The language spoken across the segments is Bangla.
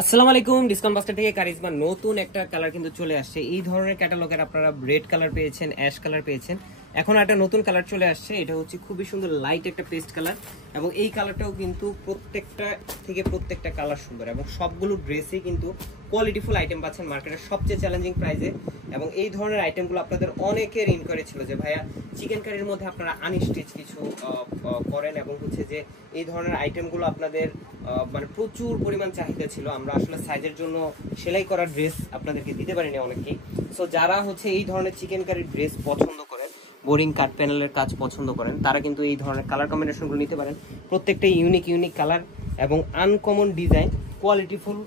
আসসালামু আলাইকুম, ডিসকাউন্ট বাস্টার থেকে কারিজমা নতুন একটা কালার কিন্তু চলে আসছে। এই ধরনের ক্যাটালগের আপনারা রেড কালার পেয়েছেন, অ্যাশ কালার পেয়েছেন, এখন একটা নতুন কালার চলে আসছে। এটা হচ্ছে খুবই সুন্দর লাইট একটা পেস্ট কালার, এবং এই কালারটাও কিন্তু প্রত্যেকটা কালার সুন্দর, এবং সবগুলো ড্রেসে কিন্তু কোয়ালিটিফুল আইটেম পাচ্ছেন মার্কেটের সবচেয়ে চ্যালেঞ্জিং প্রাইসে। এবং এই ধরনের আইটেমগুলো আপনাদের অনেকের ইনকোয়ারি ছিল যে ভাইয়া চিকেন কারির মধ্যে আপনারা আনস্টিচ কিছু করেন, এবং হচ্ছে যে এই ধরনের আইটেমগুলো আপনাদের মানে প্রচুর পরিমাণ চাহিদা ছিল। আমরা আসলে সাইজের জন্য সেলাই করা ড্রেস আপনাদেরকে দিতে পারিনি অনেকেই। সো যারা হচ্ছে এই ধরনের চিকেন কারির ড্রেস পছন্দ করেন, বোরিং কাট প্যানেলের কাজ পছন্দ করেন, তারা কিন্তু এই ধরনের কালার কম্বিনেশনগুলো নিতে পারেন। প্রত্যেকটাই ইউনিক কালার এবং আনকমন ডিজাইন, কোয়ালিটিফুল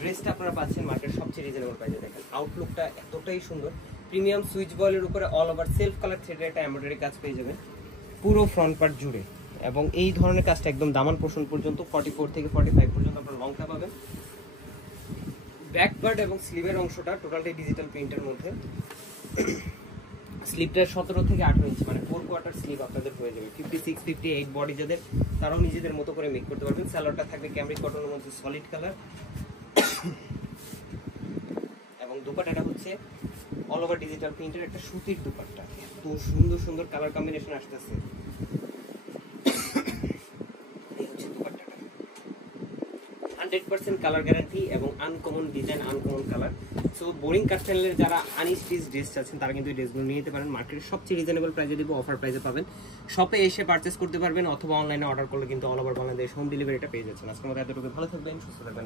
ড্রেসটা আপনারা পাচ্ছেন মার্কেটের সবচেয়ে রিজনেবল প্রাইসে। দেখেন আউটলুকটা এতটাই সুন্দর, প্রিমিয়াম সুইচ বয়েলের উপরে অল ওভার সেলফ কালার থ্রেডের একটা এমব্রয়ডারি কাজ পেয়ে যাবেন পুরো ফ্রন্ট পার্ট জুড়ে। এবং এই ধরনের কাজটা একদম দামান পোর্শন পর্যন্ত 44 থেকে 45 পর্যন্ত আপনারা লংটা পাবেন। ব্যাক পার্ট এবং স্লিভের অংশটা টোটালটাই ডিজিটাল প্রিন্টের মধ্যে। স্লিভটা 17 থেকে 18 ইঞ্চি, মানে 4 কোয়ার্টার স্লিভ আপনাদের হয়ে যাবে। 56, 58 বডি যাদের, তারাও নিজেদের মতো করে মেক করতে পারবেন। সালোয়ারটা থাকবে ক্যামরিক কটনের মধ্যে সলিড কালার, এবং দুপাট্টাটা হচ্ছে অল ওভার ডিজিটাল প্রিন্টের একটা সুতির দুপাট্টা। এত সুন্দর কালার কম্বিনেশন আসতেছে। 100% কালার গ্যারান্টি এবং uncommon design, uncommon colour. So boring cut প্যানেলের যারা আনস্টিচ ড্রেস চাচ্ছেন তারা কিন্তু এই ড্রেসগুলো নিয়ে নিতে পারেন। মার্কেটের সবচেয়ে রিজনেবল প্রাইসে দিব, অফার প্রাইসে পাবেন। শপে এসে পারচেস করতে পারবেন, অথবা অনলাইনে অর্ডার করলে কিন্তু অল ওভার বাংলাদেশ হোম ডেলিভারিটা পেয়ে যাচ্ছেন। আজকের মতো এতটুকু, ভালো থাকবেন, সুস্থ থাকবেন।